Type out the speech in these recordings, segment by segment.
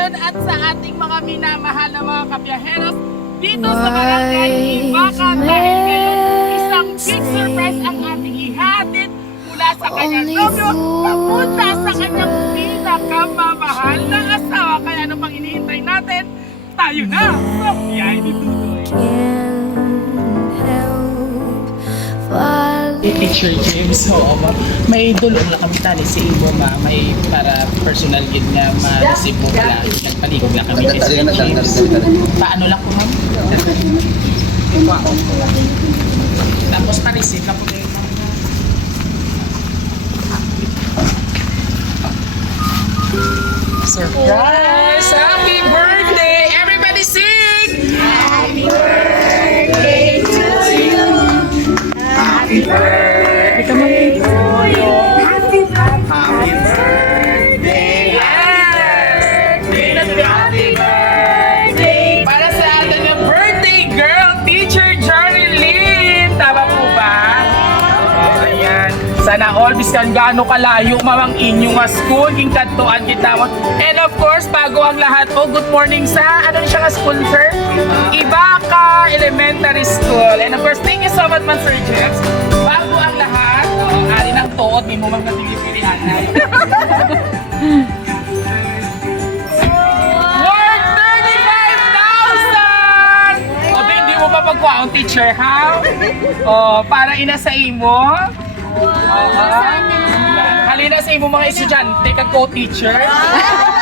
ngayon at sa ating mga minamahal na mga kabiyaheros dito sa Barangay Ibacan dahil ngayon isang big surprise ang ating ihatid mula sa kanyang nobyo papunta sa kanyang pinakamamahal na asawa. Kaya ano pang hinihintay natin? Tayo na sa biyahe ni Tutoy. Teacher James, oo ma. May dulong na kami tali sa iyo ma. May para personal gid nga ma-receive mo pala. Nagpaligog na kami kay Sir James. Paano lang po ma'am? Tapos pa-receive na po kayo. Surprise! Happy birthday! Everybody sing! Happy birthday to you! Happy birthday to you! Happy birthday! Happy birthday! Para sa atin ng birthday girl, Teacher Johnny Lynn! Tama po ba? Oh, ayan. Sana all biskan gaano kalayo mamang inyong school, king kadtuan kitawon. And of course, bago ang lahat po, good morning sa ano siya school, sir? Ibaca Elementary School. And of course, thank you so much, man, Sir James. Bago ang lahat, ari ng tuot, may mo mga pili-pilihan. Worth 35,000! O, hindi mo pa pagkuhaon, teacher, ha? O, para ina sa imo. Halina sa imo mga estudyante kag co-teacher.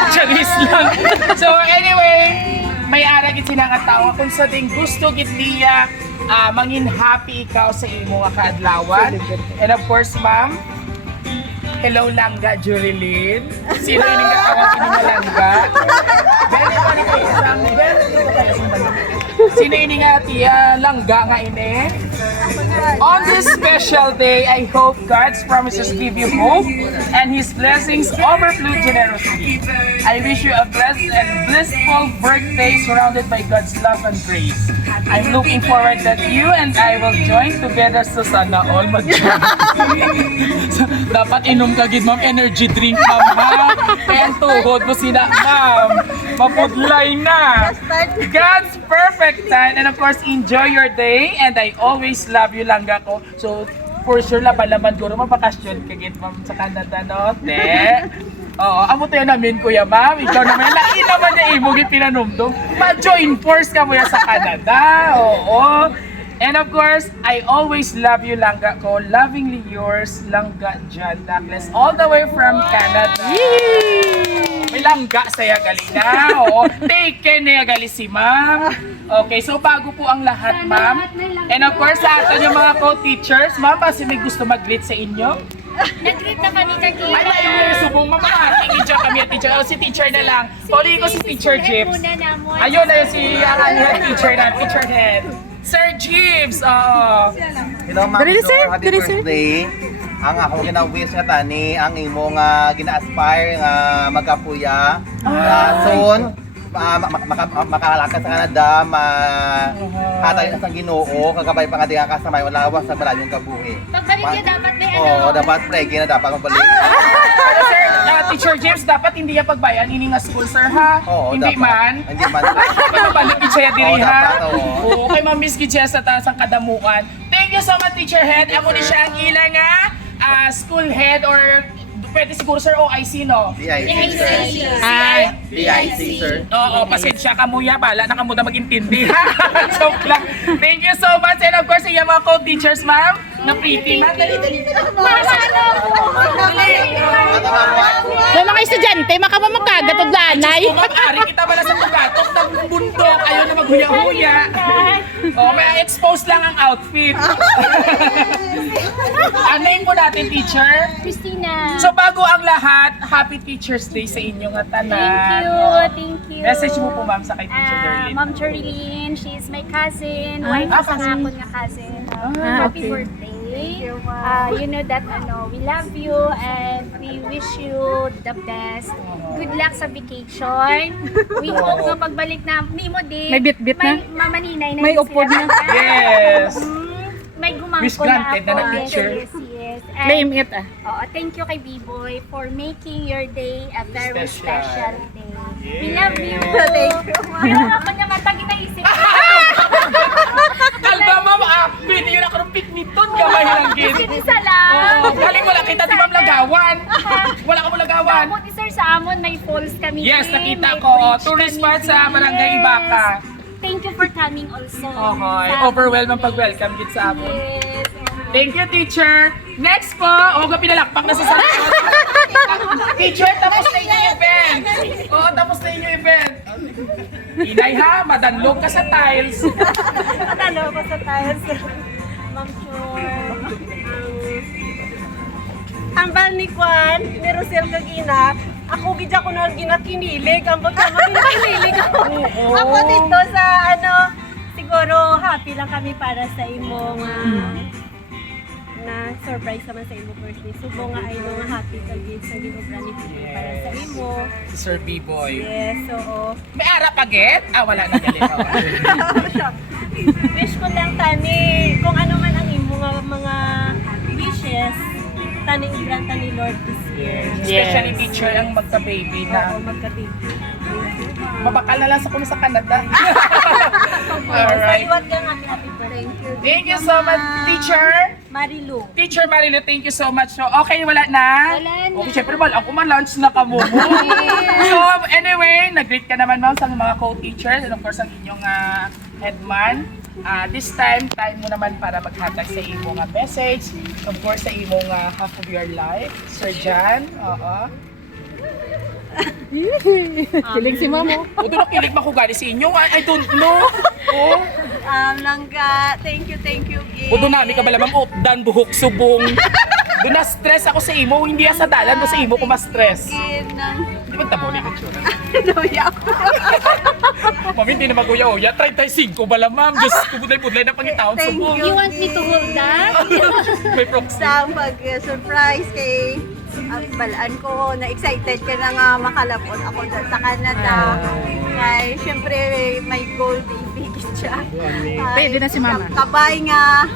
Charis lang. So anyway, may ara gid sila nga tawo kung sa ting gusto gid niya mangin happy ikaw sa imo nga kaadlawan. And of course, ma'am, hello Langga Jurilyn. Sino ini nga tawag ini nga Langga? Very funny kayo sang sino ini nga tiya Langga nga ini? On this special day, I hope God's promises give you hope and His blessings overflow generously. I wish you a blessed and blissful birthday surrounded by God's love and grace. I'm looking forward that you and I will join together so sana all mag-join. Dapat inom ka gid ma'am energy drink ma'am ha. Kaya ang tuhod mo sina ma'am. Mapudlay na. God's perfect time and of course enjoy your day and I always love you Langga ko. So for sure laban-laban ko rin mapakasyon kagit ma'am sa Canada no? Te? Oo, amo tayo namin kuya ma'am. Ikaw naman, lain naman niya imong ipinanumdum. Ma-join force ka mo yan sa Canada. Oo. And of course, I always love you Langga ko. Lovingly yours, Langga John Douglas. All the way from Canada. May Langga saya galina. Oo. Take care na gali si ma'am. Okay, so bago po ang lahat ma'am. And of course, sa atin yung mga co-teachers, ma'am, kasi may gusto mag-greet sa inyo. Nag-greet na kami kanina. Ay, ayun, subong mamahati. Teacher kami at teacher. O, si teacher na lang. Puli ko si Teacher Jips. Ayun, ayun si head teacher na. Teacher head. Sir Jips. Oo. Hello, ma'am. Happy birthday. Ang akong gina-wish nga tani, ang imo nga gina-aspire nga magapuya. Soon, makalakas sa Canada, hatay na sa Ginoo, kagabay pa nga di nga kasamay, wala sa maraming kabuhi. Pagbalik niya dapat may ano. Oo, dapat pregi na dapat magbalik. Pero sir, Teacher James, dapat hindi niya pagbayan. Ini nga school, sir, ha? Oo, Hindi dapat. man. Hindi man. Pabalik siya diri, Oo, ha? dapat, oo. Oo, kay Ma'am Miss Gidya sa taas ang kadamuan. Thank you so much, Teacher Head. Ako ni siya ang ilang school head or pwede siguro sir OIC, no? DIC, sir. DIC, sir. Oo, pasensya ka muya, bala na ka muna mag-intindi. Joke lang. Thank you so much. And of course, yung mga co-teachers, ma'am, na pretty. Ma'am, dali. Yung mga estudyante, makapamakagatod lanay. Kumag-ari kita bala sa tugatok ng bundok. Ayaw na maghuya-huya. Oh, may expose lang ang outfit. Name po natin, teacher. Christina. So bago ang lahat, Happy Teacher's Day sa inyong tanan. Thank you. Message mo po ma'am sa kay Teacher Darlene. Ma'am Cherilyn, she's my cousin. Wife sa cousin. ako nga cousin. okay. Happy birthday. You know that we love you and we wish you the best. Good luck sa vacation. We hope na pagbalik na mo din. May bit-bit na? Mamaninay na. May upod na. Yes. May gumangko Wish granted na na ako. na picture. Yes, yes. And, Claim it ah. thank you kay B-Boy for making your day a very Special. special day. We love you. Thank you, ma'am. Meron ako niya matagi na isip. Kalba ma'am, pwede yun ako ng pikniton, gamay lang gid. Isa lang. Oo, galing wala kita di ma'am lagawan. Wala ka mo lagawan. Tapos ni Sir sa amon, may falls kami. Yes, din, nakita may ko. bridge Tourist kami spot sa din. Barangay Yes. Ibaka. Thank you for coming also. Okay, Sa- overwhelmed ang pag-welcome dito sa amin. Yes. Thank you, teacher. Next po, Oga pinalakpak na sa sarili. Teacher, tapos na inyong event. Oo, tapos na inyong event. Inay ha, madanlog ka sa tiles. Ano ko sa tiles, Ma'am Chor. Ang bal ni Kwan, ni Rosel Kagina, ako gidya ko na ginakinilig. Ang baga ginakinilig ako. Ako dito sa siguro happy lang kami para sa imong na surprise naman sa imong birthday. Subo nga ay mga happy kagid sa ginobra ni Pipi para sa imo. Sir B-Boy. Yes, oo. May ara paget? Wala na galit. Wish ko lang tani, kung ano man ang imo mga wishes, tani i-grant ni Lord this year. Especially teacher ang magka-baby na. Oo, magka-baby. Mabakal na lang sa kuno sa Canada. Alright. Saliwat ka nga, happy birthday. Thank you so much, teacher. Marilu. Teacher Marilu, thank you so much. So, okay, wala na? Wala na. Okay, syempre, ako ma-lunch na ka mo. So, anyway, nag-greet ka naman, ma'am, sa mga co-teachers and of course, ang inyong headman. This time mo naman para maghatag sa imong message. Of course, sa imong half of your life. Sir Jan, oo. Kilig si Mamo. O, doon nakilig makugali sa inyo. I don't know. Oh. Langga, thank you, Gay. O, doon namin ka bala, ma'am. O, dan, buhok, subong. Doon na-stress ako sa imo. Hindi sa dalan mo sa imo ko ma-stress. Di ba tabuli ko siya? Doya ako. Mami, hindi na mag-uya-uya. 35 bala, ma'am. Diyos ko, budlay-budlay na pangitaon Thank subong. You want me to hold that? May proxy. Sa pag-surprise kay balaan ko, na-excited ka na nga makalapon ako dyan sa Canada. Kaya syempre may goal baby siya. Pwede na si Mama. Kabay nga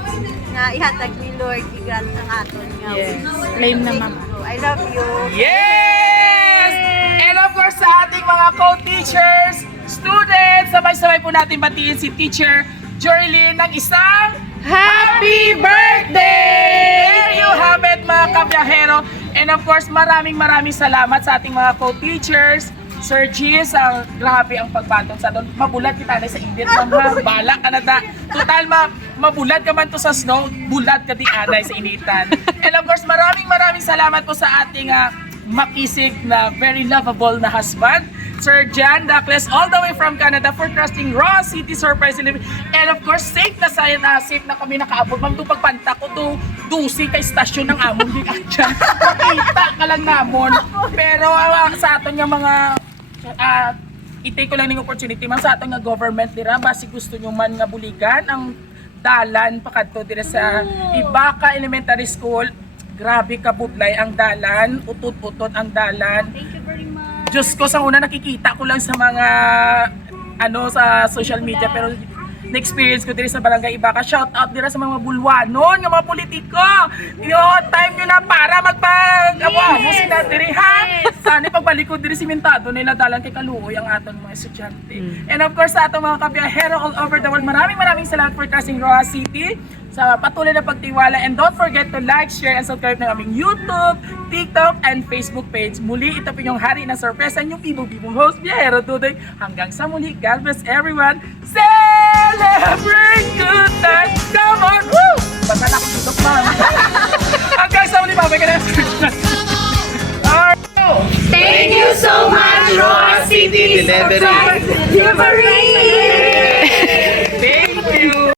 ihatag ni Lord, i-grant ang aton nga. Yes. wish. Claim na, Thank Mama. you. I love you. Yes! And of course, sa ating mga co-teachers, students, sabay-sabay po natin batiin si Teacher Jorlyn ng isang Happy Birthday! There you have it, mga kabiyahero. And of course, maraming salamat sa ating mga co-teachers. Sir Gis, grabe ang pagbatong sa doon. Mabulat kita na sa init, ma'am. Bala ka na da. Total, mabulat ka man to sa snow, bulat ka di anay sa initan. And of course, maraming salamat po sa ating makisig na very lovable na husband, Sir Jan Dacles, all the way from Canada for trusting Raw City Surprise Delivery. And of course, safe na kami nakaabot. Ma'am, itong pagpanta ko to, dusi kay stasyon ng amon din dyan. Makita ka lang namon. Pero sa aton yung mga i-take ko lang ng opportunity man sa aton nga government dira basi gusto nyo man nga buligan ang dalan pakadto dira sa Ibaka Elementary School. Grabe ka budlay ang dalan, utot-utot ang dalan. Thank you very much. Diyos ko, sa una nakikita ko lang sa mga sa social media pero na-experience ko dito sa Barangay Ibaka. Shout out dira sa mga bulwanon, ng mga politiko. Time nyo na para magpag-awa mo sila diri ha. Sana pagbalik ko diri simentado nila dalan kay kaluoy ang aton mga estudyante. And of course sa atong mga kabiyahero all over the world, maraming salamat for trusting Roa City sa patuloy na pagtiwala, and don't forget to like, share, and subscribe ng aming YouTube, TikTok, and Facebook page. Muli, ito po yung hari ng sorpresa, yung bibong host, Biyahero Tudoy. Hanggang sa muli, God bless everyone. Celebrate good times! Come on! Woo! Basta na akong tutok, ma'am. Hanggang sa muli, babay ka na. Thank you so much, Roa City Delivery. Surprise Delivery!